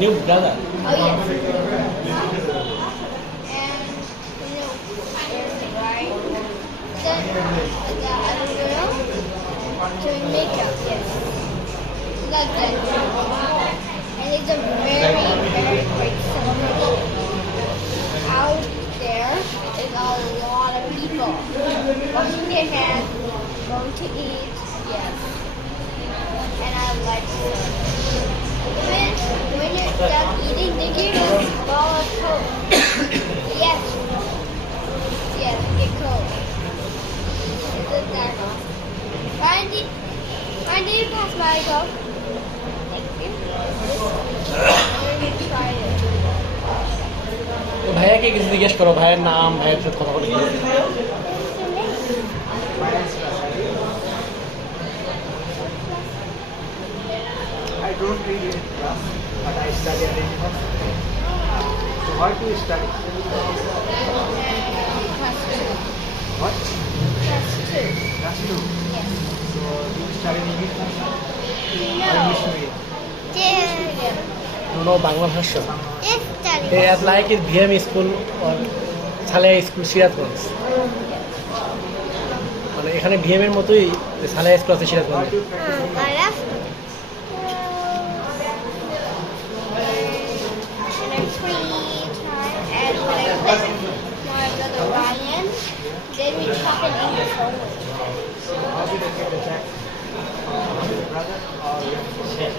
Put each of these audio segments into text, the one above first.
New brother. Oh yes. And right. Then the other girl doing makeup. Yes. Like that. And it's a very great celebration. Out there is a lot of people washing their hands, going to eat. Yes. And I like it. When you're done eating, they give you a ball of Coke. Yes. Yes, get Coke. Isn't that awesome? Why did you pass my Coke? Thank you. Let me try it. তো ভাইয়াকে কিছু জিজ্ঞেস করো, ভাইয়ের নাম, ভাইয়ের সাথে কথা বলে। I don't read in class, but I study at university. So what do you study? Class 2. What? Class 2. Class 2. Yes. So do you study in English or No. English medium? Yeah. No, Bangla ভাষা। Yes, study. They are like in VM school or Saleha school Sirajganj. মানে এখানে VM এর মতোই Saleha school আছে Sirajganj. What do you practice? I left. When I'm free time and when I play with my brother Ryan, then we talk in English only. So how did I get the check? Your brother or your sister?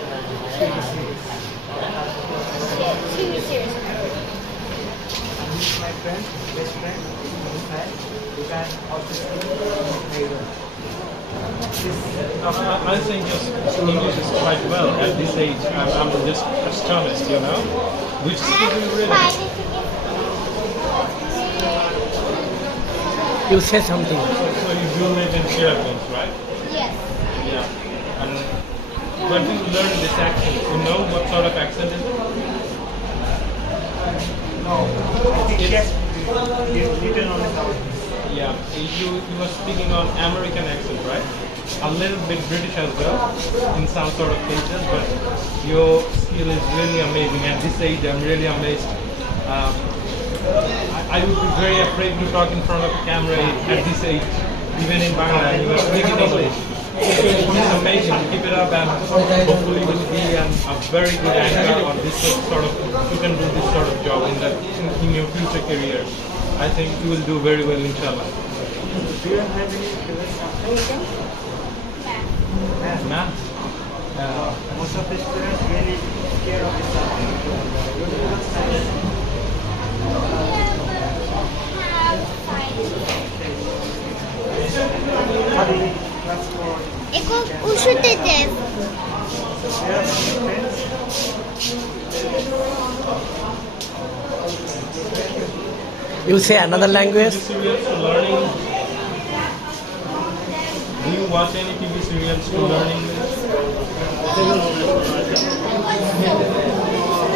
Yeah, TV series. He's my friend, best friend, inside. You can also speak very well. I think just English is quite well at this age. I'm just astonished, you know. Which school do you read? You say something. So you do live in Syracuse, right? Yes. Yeah. And when did you learn this accent? You know what sort of accent is it? No, I think It's- yes, little knowledge about this. Yeah. You were speaking on American accent, right? A little bit British as well in some sort of cases, but your skill is really amazing. At this age, I'm really amazed. I would be very afraid to talk in front of a camera at this age, even in Bangla. You are speaking English. It's amazing. Keep it up, and hopefully you will be a very good anchor on this sort of. You can do this sort of job in your future career. I think you will do very well, inshallah. Do you have any favorite subject? Math. Math. Most of the students really scared of this subject. You do not study. How do you class for? Eko ushute dev. There are many friends. You say another language. TV serials to learning. Do you watch any TV serials to learn English?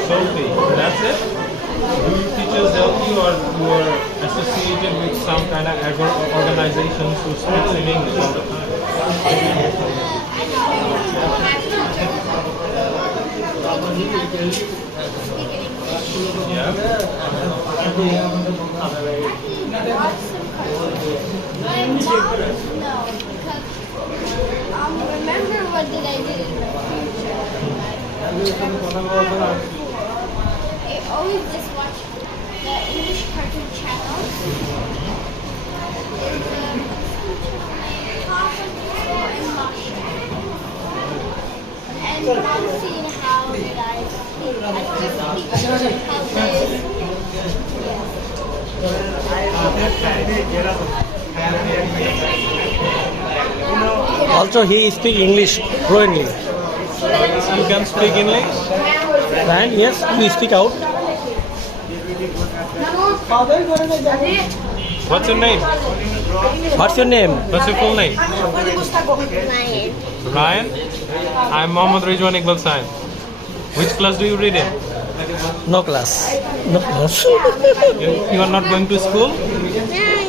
Sophie, that's it? Do your teachers help you, or you are associated with some kind of organizations who speaks in English all the time? Yeah. Remember what did I do in the future? I always just watch the English cartoon channel. And I'm seeing how did I speak. I just speak how they Also, he speak English fluently. You can speak English? And yes, you speak out. What's your name? What's your name? What's your full name? Ryan. Ryan? I'm Mohammad Rizwan Iqbal Sain. Which class do you read in? No class. No class. You are not going to school? Yeah,